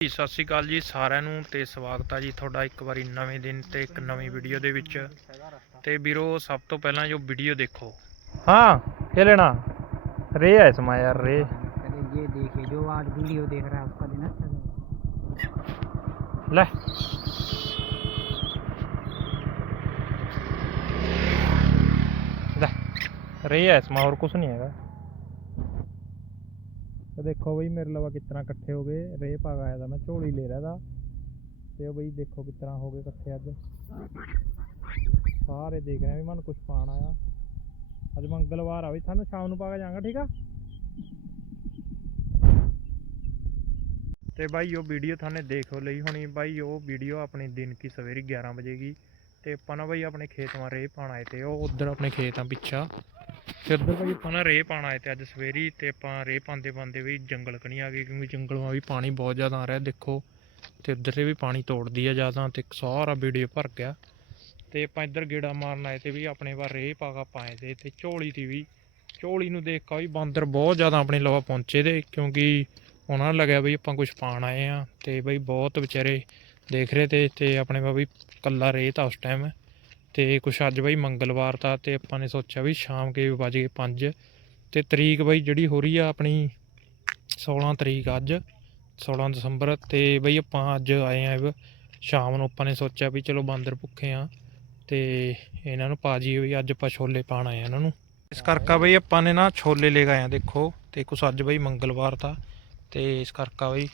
ਜੀ ਸਤਿ ਸ਼੍ਰੀ ਅਕਾਲ ਜੀ ਸਾਰਿਆਂ ਨੂੰ ਤੇ ਸਵਾਗਤ ਹੈ ਜੀ ਤੁਹਾਡਾ ਇੱਕ ਵਾਰੀ ਨਵੇਂ ਦਿਨ ਤੇ ਇੱਕ ਨਵੀਂ ਵੀਡੀਓ ਦੇ ਵਿੱਚ ਤੇ ਵੀਰੋ ਸਭ ਤੋਂ ਪਹਿਲਾਂ ਜੋ ਵੀਡੀਓ ਦੇਖੋ ਹਾਂ ਕੀ ਲੈਣਾ ਰੇ ਹੈ ਸਮਾ ਯਾਰ ਰੇ चलिए ये देखिए जो आज वीडियो देख रहा है उसका देना ਲੈ ਲੈ ਰੇ ਹੈ ਸਮਾ ਹੋਰ ਕੁਝ ਨਹੀਂ ਹੈਗਾ ਤੇ ਦੇਖੋ ਬਈ ਮੇਰੇ ਲਵਾ ਕਿਤਨਾ ਇਕੱਠੇ ਹੋ ਗਏ ਰੇ ਪਾ ਗਿਆ ਦਾ ਮੈਂ ਝੋਲੀ ਲੈ ਰਿਹਾ ਦਾ। ਤੇ ਉਹ ਬਈ ਦੇਖੋ ਕਿਤਨਾ ਹੋ ਗਏ ਇਕੱਠੇ ਅੱਜ। ਸਾਰੇ ਦੇਖ ਰਹੇ ਵੀ ਮਨ ਕੁਝ ਪਾਣ ਆਇਆ। ਅੱਜ ਮੰਗਲਵਾਰ ਆ ਵੀ ਤੁਹਾਨੂੰ ਸ਼ਾਮ ਨੂੰ ਪਾ ਕੇ ਜਾਵਾਂਗਾ, ਠੀਕ ਆ? ਤੇ ਬਾਈ ਉਹ ਵੀਡੀਓ ਤੁਹਾਨੂੰ ਦੇਖੋ ਲਈ ਹੋਣੀ। ਬਾਈ ਉਹ ਵੀਡੀਓ ਆਪਣੀ ਦਿਨ ਕੀ ਸਵੇਰੇ 11 ਵਜੇ ਕੀ ਤੇ ਆਪਾਂ ਨਾ ਬਾਈ ਆਪਣੇ ਖੇਤ ਮਾ ਰੇ ਪਾਣ ਆਏ ਤੇ ਉਹ ਉਧਰ ਆਪਣੇ ਖੇਤ ਆ ਪਿੱਛਾ ਤੇ ਉਧਰ ਬਾਈ ਆਪਾਂ ਨਾ ਰੇ ਪਾਣ ਆਏ ਤੇ ਅੱਜ ਸਵੇਰੀ ਤੇ ਆਪਾਂ ਰੇ ਪਾਉਂਦੇ ਪਾਉਂਦੇ ਵੀ ਜੰਗਲ ਕਣੀ ਆ ਗਏ ਕਿਉਂਕਿ ਜੰਗਲਾਂ ਵੀ ਪਾਣੀ ਬਹੁਤ ਜ਼ਿਆਦਾ ਆ ਰਿਹਾ, ਦੇਖੋ। ਤੇ ਉਧਰ ਤੇ ਵੀ ਪਾਣੀ ਤੋੜਦੀ ਆ ਜ਼ਿਆਦਾ ਤੇ ਸਾਰਾ ਵੀਡੀਓ ਭਰ ਗਿਆ। ਤੇ ਆਪਾਂ ਇੱਧਰ ਗੇੜਾ ਮਾਰਨ ਆਏ ਤੇ ਵੀ ਆਪਣੇ ਵਾਰ ਰੇ ਪਾਗਾ ਪਾਏ ਤੇ ਤੇ ਝੋਲੀ ਦੀ ਵੀ, ਝੋਲੀ ਨੂੰ ਦੇਖ ਕੇ ਵੀ ਬਾਂਦਰ ਬਹੁਤ ਜ਼ਿਆਦਾ ਆਪਣੇ ਲਵਾ ਪਹੁੰਚੇ ਦੇ ਕਿਉਂਕਿ ਉਹਨਾਂ ਨੂੰ ਲੱਗਿਆ ਬਈ ਆਪਾਂ ਕੁਝ ਪਾਣ ਆਏ ਆ ਤੇ ਬਈ ਬਹੁਤ ਵਿਚਾਰੇ ਦੇਖ ਰਹੇ ਤੇ ਤੇ ਆਪਣੇ ਵਾ ਵੀ ਕੱਲਾ ਰੇ ਤਾਂ ਉਸ ਟਾਈਮ ਤੇ ਕੁਛ ਅੱਜ ਬਈ ਮੰਗਲਵਾਰ ਤਾਂ ਤੇ ਆਪਾਂ ਨੇ ਸੋਚਿਆ ਵੀ ਸ਼ਾਮ ਕੇ ਵਜ ਗਏ 5 ਤੇ ਤਰੀਕ ਬਈ ਜਿਹੜੀ ਹੋ ਰਹੀ ਆ ਆਪਣੀ 16 ਤਰੀਕ ਅੱਜ 16 ਦਸੰਬਰ। ਤੇ ਬਈ ਆਪਾਂ ਅੱਜ ਆਏ ਆ ਸ਼ਾਮ ਨੂੰ ਆਪਾਂ ਨੇ ਸੋਚਿਆ ਵੀ ਚਲੋ ਬਾਂਦਰ ਭੁੱਖੇ ਆ ਤੇ ਇਹਨਾਂ ਨੂੰ ਪਾਜੀ ਵੀ ਅੱਜ ਆਪਾਂ ਛੋਲੇ ਪਾਣ ਆਏ ਆ ਇਹਨਾਂ ਨੂੰ। ਇਸ ਕਰਕੇ ਬਈ ਆਪਾਂ ਨੇ ਨਾ ਛੋਲੇ ਲੈ ਕੇ ਆਏ ਆ ਦੇਖੋ ਤੇ ਕੁਛ ਅੱਜ ਬਈ ਮੰਗਲਵਾਰ ਤਾਂ। ਤੇ ਇਸ ਕਰਕੇ ਬਈ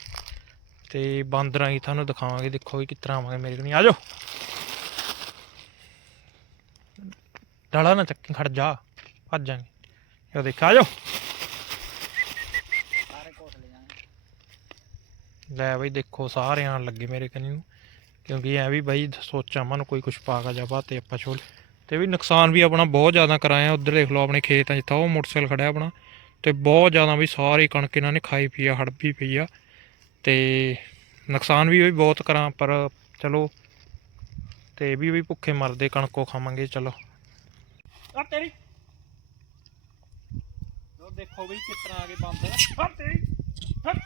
ਤੇ ਬਾਂਦਰਾਂ ਹੀ ਤੁਹਾਨੂੰ ਦਿਖਾਵਾਂਗੇ, ਦੇਖੋ ਵੀ ਕਿਤਰਾ ਆਵਾਂਗੇ ਮੇਰੇ ਕੋਲ ਆ ਜਾਓ। ਡਾਲਾ ਨਾ ਚੱਕੀ, ਖੜ ਜਾ, ਭੱਜ ਜਾਗੇ ਇਹ ਦੇਖ ਆ ਜਾਓ। ਲੈ ਬਈ ਦੇਖੋ, ਸਾਰੇ ਆਣ ਲੱਗੇ ਮੇਰੇ ਕਨੀ ਕਿਉਂਕਿ ਐ ਵੀ ਬਾਈ ਸੋਚਾਂ ਮਨ ਕੋਈ ਪਾ ਕੇ ਜਾਵਾ ਤੇ ਆਪਾਂ ਛੋਲ। ਤੇ ਵੀ ਨੁਕਸਾਨ ਵੀ ਆਪਣਾ ਬਹੁਤ ਜ਼ਿਆਦਾ ਕਰਾਇਆ। ਉੱਧਰ ਦੇਖ ਲਓ ਆਪਣੇ ਖੇਤਾਂ ਜਿੱਥੇ ਉਹ ਮੋਟਰਸਾਈਕਲ ਖੜਿਆ ਆਪਣਾ। ਤੇ ਬਹੁਤ ਜ਼ਿਆਦਾ ਵੀ ਸਾਰੀ ਕਣਕ ਇਹਨਾਂ ਨੇ ਖਾਈ ਪਈ ਆ ਹੜ ਹੜਪੀ ਪਈ ਆ। ਤੇ ਨੁਕਸਾਨ ਵੀ ਬਹੁਤ ਕਰਾਂ, ਪਰ ਚਲੋ। ਤੇ ਵੀ ਵੀ ਭੁੱਖੇ ਮਰਦੇ ਕਣਕੋ ਖਾਵਾਂਗੇ, ਚਲੋ। ਆ ਤੇਰੀ। ਲੋ ਦੇਖੋ ਵੀ ਕਿਸ ਤਰ੍ਹਾਂ ਆ ਗਏ ਬੰਦ ਆ ਤੇਰੀ ਹੱਟ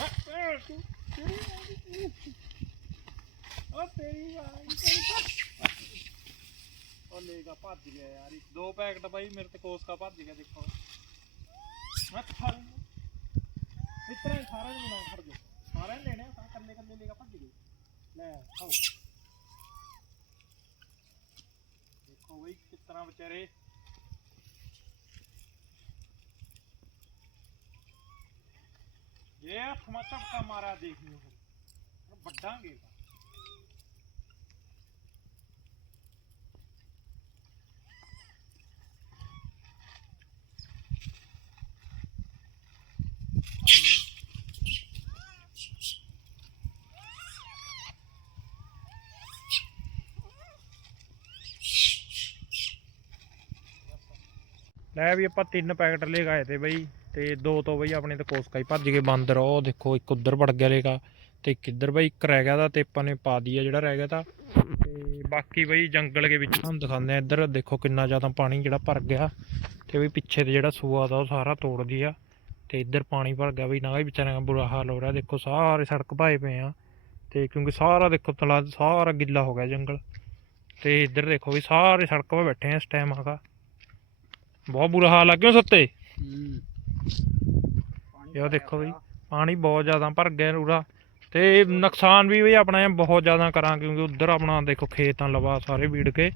ਹੱਟ ਤੂੰ, ਤੇਰੀ ਉਹ ਤੇਰੀ ਉਹ ਲੇਗਾ ਭੱਜ ਗਿਆ ਯਾਰ। ਇੱਕ ਦੋ ਪੈਕਟ ਬਾਈ, ਮੇਰੇ ਤੇ ਕੋਸ ਕਾ ਭੱਜ ਗਿਆ, ਦੇਖੋ। ਮੈਂ ਥਾਰ ਇਸ ਤਰ੍ਹਾਂ ਹੀ ਸਾਰਾ ਨੂੰ ਨਾ ਖੜ ਜਾ ਸਾਰਾ ਹੀ ਲੈਣੇ ਆ ਕੱਲੇ ਕੱਲੇ ਲੇਗਾ ਭੱਜ ਗਏ ਲੈ, ਆਓ। ਦੇਖੋ ਬਈ ਕਿਸ ਤਰ੍ਹਾਂ ਵਿਚਾਰੇ। ਇਹ ਹੱਥ ਮਾ ਝਪਕਾ ਮਾਰਾ ਦੇਖ ਲਿਓ। ਹੁਣ ਲੈ ਵੀ ਆਪਾਂ ਤਿੰਨ ਪੈਕਟ ਲੈ ਗਏ ਆਏ ਤੇ ਬਈ, ਤੇ ਦੋ ਤੋਂ ਬਈ ਆਪਣੇ ਤੇ ਕੋਸਕਾ ਹੀ ਭੱਜ ਗਏ ਬਾਂਦਰ, ਉਹ ਦੇਖੋ ਇੱਕ ਉਧਰ ਵੜ ਗਿਆ ਲੇਗਾ ਤੇ ਇੱਕ ਇੱਧਰ ਬਈ ਇੱਕ ਰਹਿ ਗਿਆ ਦਾ ਤੇ ਆਪਾਂ ਨੇ ਪਾ ਦਿਆ ਜਿਹੜਾ ਰਹਿ ਗਿਆ ਤਾਂ। ਤੇ ਬਾਕੀ ਬਈ ਜੰਗਲ ਦੇ ਵਿੱਚ ਤੁਹਾਨੂੰ ਦਿਖਾਉਂਦੇ ਆ ਇੱਧਰ, ਦੇਖੋ ਕਿੰਨਾ ਜ਼ਿਆਦਾ ਪਾਣੀ ਜਿਹੜਾ ਭਰ ਗਿਆ ਤੇ ਵੀ ਪਿੱਛੇ ਤੇ ਜਿਹੜਾ ਸੂਆ ਦਾ ਉਹ ਸਾਰਾ ਤੋੜ ਆ ਤੇ ਇੱਧਰ ਪਾਣੀ ਭਰ ਗਿਆ ਬਈ, ਨਾ ਹੀ ਵਿਚਾਰਿਆਂ ਦਾ ਬੁਰਾ ਹਾਲ ਹੋ ਰਿਹਾ। ਦੇਖੋ ਸਾਰੇ ਸੜਕ ਭਾਏ ਪਏ ਆ ਤੇ ਕਿਉਂਕਿ ਸਾਰਾ ਦੇਖੋ ਤਲਾ, ਸਾਰਾ ਗਿੱਲਾ ਹੋ ਗਿਆ ਜੰਗਲ। ਤੇ ਇੱਧਰ ਦੇਖੋ ਵੀ ਸਾਰੇ ਸੜਕ 'ਤੇ ਬੈਠੇ ਆ ਇਸ ਟਾਈਮ ਆਗਾ ਬਹੁਤ ਬੁਰਾ ਹਾਲ ਆ ਕਿਉਂ ਸੱਤੇ? ਇਹ ਦੇਖੋ ਬਈ ਪਾਣੀ ਬਹੁਤ ਜ਼ਿਆਦਾ ਭਰ ਗਿਆ ਪੂਰਾ। ਤੇ ਨੁਕਸਾਨ ਵੀ ਬਈ ਆਪਣਾ ਬਹੁਤ ਜ਼ਿਆਦਾ ਕਰਾਂ ਕਿਉਂਕਿ ਉਧਰ ਆਪਣਾ ਦੇਖੋ ਖੇਤਾਂ ਲਵਾ ਸਾਰੇ ਵੀੜ ਕੇ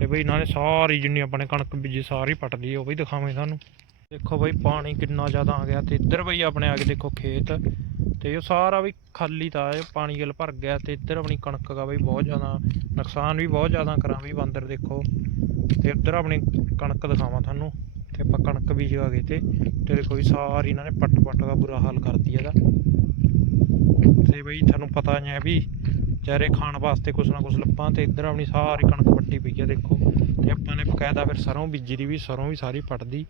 ਤੇ ਬਈ ਇਹਨਾਂ ਨੇ ਸਾਰੀ ਜਿੰਨੀ ਆਪਣੇ ਕਣਕ ਬੀਜੀ ਸਾਰੀ ਪੱਟ ਲਈ ਉਹ ਵੀ ਦਿਖਾਵਾਂਗੇ ਤੁਹਾਨੂੰ। ਦੇਖੋ ਬਈ ਪਾਣੀ ਕਿੰਨਾ ਜ਼ਿਆਦਾ ਆ ਗਿਆ ਤੇ ਇੱਧਰ ਬਈ ਆਪਣੇ ਆ ਕੇ ਦੇਖੋ ਖੇਤ ਤੇ ਉਹ ਸਾਰਾ ਵੀ ਖਾਲੀ ਤਾਂ ਪਾਣੀ ਗਿਲ ਭਰ ਗਿਆ ਤੇ ਇੱਧਰ ਆਪਣੀ ਕਣਕ ਦਾ ਬਈ ਬਹੁਤ ਜ਼ਿਆਦਾ ਨੁਕਸਾਨ ਵੀ ਬਹੁਤ ਜ਼ਿਆਦਾ ਕਰਾਂ ਵੀ ਬਾਂਦਰ ਦੇਖੋ। ਤੇ ਇੱਧਰ ਆਪਣੀ ਕਣਕ ਦਿਖਾਵਾਂ ਤੁਹਾਨੂੰ। ਤੇ ਆਪਾਂ ਕਣਕ ਵੀ ਜਗਾ ਗਏ ਤੇ ਤੇ ਦੇਖੋ ਸਾਰੀ ਇਹਨਾਂ ਨੇ ਪੱਟ ਪੱਟ ਦਾ ਬੁਰਾ ਹਾਲ ਕਰਤੀ ਇਹਦਾ ਤੇ ਬਈ ਤੁਹਾਨੂੰ ਪਤਾ ਨਹੀਂ ਹੈ ਵੀ ਚਾਰੇ ਖਾਣ ਵਾਸਤੇ ਕੁਛ ਨਾ ਕੁਛ ਲੱਭਾਂ ਤੇ ਇੱਧਰ ਆਪਣੀ ਸਾਰੀ ਕਣਕ ਪੱਟੀ ਪਈ ਆ, ਦੇਖੋ। ਤੇ ਆਪਾਂ ਨੇ ਬਕਾਇਦਾ ਫਿਰ ਸਰੋਂ ਬੀਜੀ ਦੀ ਵੀ, ਸਰੋਂ ਵੀ ਸਾਰੀ ਪੱਟਦੀ।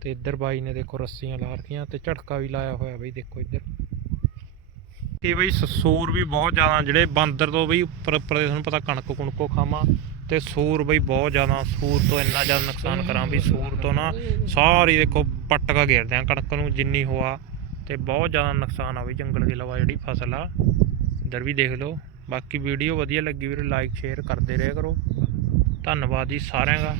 ਤੇ ਇੱਧਰ ਬਾਈ ਨੇ ਦੇਖੋ ਰੱਸੀਆਂ ਲਾ ਰੱਖੀਆਂ ਤੇ ਝਟਕਾ ਵੀ ਲਾਇਆ ਹੋਇਆ ਬਈ, ਦੇਖੋ ਇੱਧਰ। ਤੇ ਬਈ ਸੂਰ ਵੀ ਬਹੁਤ ਜ਼ਿਆਦਾ ਜਿਹੜੇ ਬਾਂਦਰ ਤੋਂ ਬਈ ਉੱਪਰ ਉੱਪਰ ਦੇ, ਤੁਹਾਨੂੰ ਪਤਾ ਕਣਕ ਕੁਣਕੋ ਖਾਵਾਂ। ਤੇ ਸੂਰ ਬਈ ਬਹੁਤ ਜ਼ਿਆਦਾ, ਸੂਰ ਤੋਂ ਇੰਨਾ ਜ਼ਿਆਦਾ ਨੁਕਸਾਨ ਕਰਾਂ ਵੀ ਸੂਰ ਤੋਂ ਨਾ ਸਾਰੀ ਦੇਖੋ ਪੱਟ ਕਾ ਘੇਰਦੇ ਆ, ਕਣਕ ਨੂੰ ਜਿੰਨੀ ਹੋਆ ਤੇ ਬਹੁਤ ਜ਼ਿਆਦਾ ਨੁਕਸਾਨ ਆ ਬਈ ਜੰਗਲ ਦੇ ਇਲਾਵਾ ਜਿਹੜੀ ਫਸਲ ਆ। ਇੱਧਰ ਵੀ ਦੇਖ ਲਓ, ਬਾਕੀ ਵੀਡੀਓ ਵਧੀਆ ਲੱਗੀ ਵੀਰੇ ਲਾਈਕ ਸ਼ੇਅਰ ਕਰਦੇ ਰਿਹਾ ਕਰੋ। ਧੰਨਵਾਦ ਜੀ ਸਾਰਿਆਂ ਦਾ।